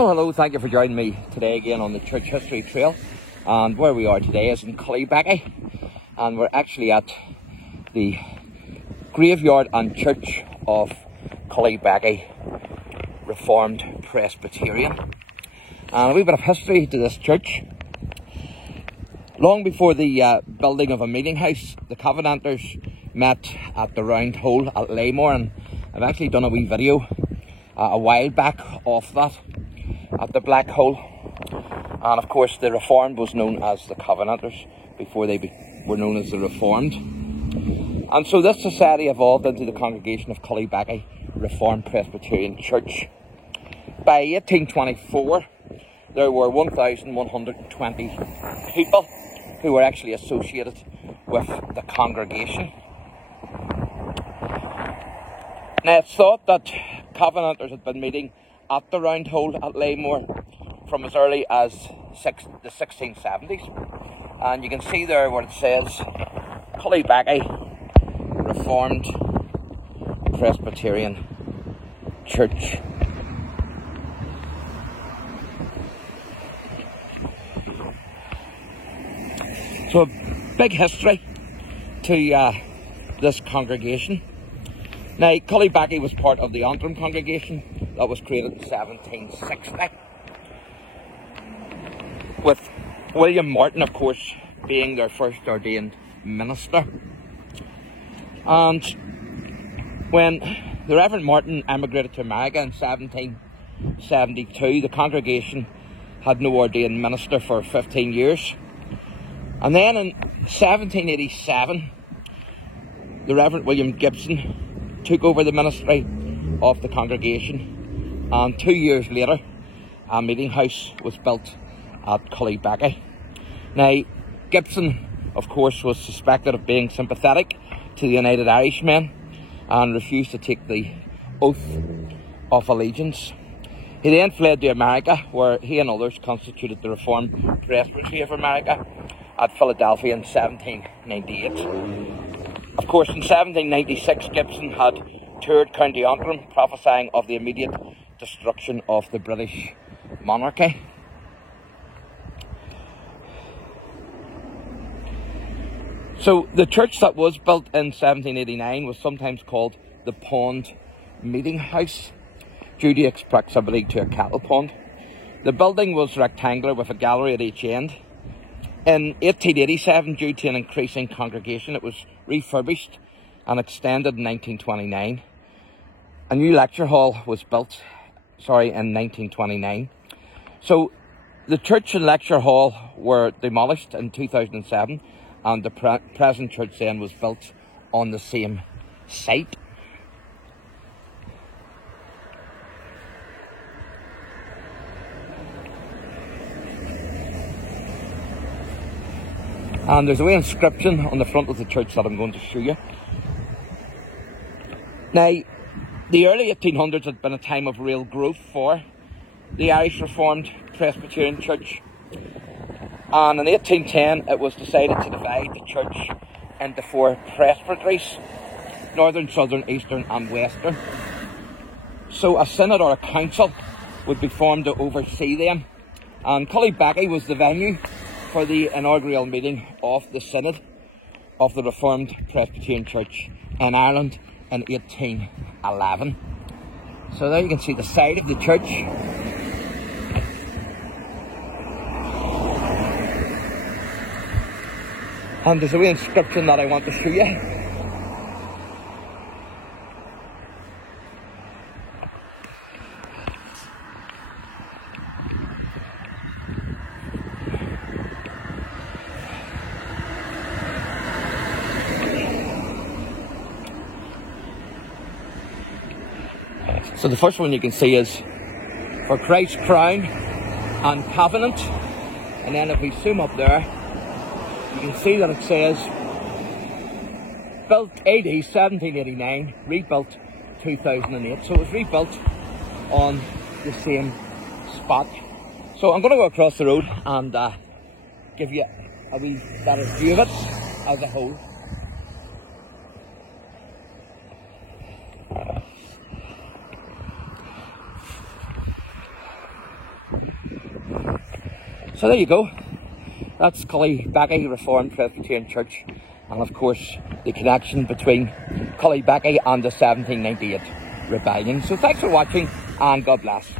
Well, hello, thank you for joining me today again on the Church History Trail. And where we are today is in Cullybecky, and we're actually at the graveyard and church of Cullybecky Reformed Presbyterian. And a wee bit of history to this church. Long before the building of a meeting house, the Covenanters met at the Round Hole at Laymore, and I've actually done a wee video a while back of that at the Black Hole. And of course the Reformed was known as the Covenanters before they were known as the Reformed. And so this society evolved into the congregation of Cullybecky Reformed Presbyterian Church. By 1824 there were 1,120 people who were actually associated with the congregation. Now it's thought that Covenanters had been meeting at the Round Hole at Laymore from as early as the 1670s. And you can see there where it says Cullybecky Reformed Presbyterian Church. So a big history to this congregation. Now, Cullybecky was part of the Antrim congregation that was created in 1760, with William Martin, of course, being their first ordained minister. And when the Reverend Martin emigrated to America in 1772, the congregation had no ordained minister for 15 years. And then in 1787, the Reverend William Gibson took over the ministry of the congregation, and 2 years later a meeting house was built at Cullybecky. Now, Gibson, of course, was suspected of being sympathetic to the United Irishmen and refused to take the oath of allegiance. He then fled to America, where he and others constituted the Reformed Presbytery of America at Philadelphia in 1798. Of course, in 1796, Gibson had toured County Antrim, prophesying of the immediate destruction of the British monarchy. So the church that was built in 1789 was sometimes called the Pond Meeting House, due to its proximity to a cattle pond. The building was rectangular with a gallery at each end. In 1887, due to an increasing congregation, it was refurbished and extended in 1929. A new lecture hall was built, in 1929. So the church and lecture hall were demolished in 2007, and the present church then was built on the same site. And there's a wee inscription on the front of the church that I'm going to show you. Now, the early 1800s had been a time of real growth for the Irish Reformed Presbyterian Church. And in 1810 it was decided to divide the church into 4 presbyteries: northern, southern, eastern and western. So a synod or a council would be formed to oversee them. And Cullybecky was the venue for the inaugural meeting of the Synod of the Reformed Presbyterian Church in Ireland in 1811. So there you can see the side of the church. And there's a wee inscription that I want to show you. So the first one you can see is for Christ's crown and covenant. And then if we zoom up there, you can see that it says built AD 1789, rebuilt 2008. So it was rebuilt on the same spot. So I'm going to go across the road and give you a wee better view of it as a whole. So there you go. That's Cullybecky Reformed Presbyterian Church, and of course the connection between Cullybecky and the 1798 rebellion. So thanks for watching, and God bless.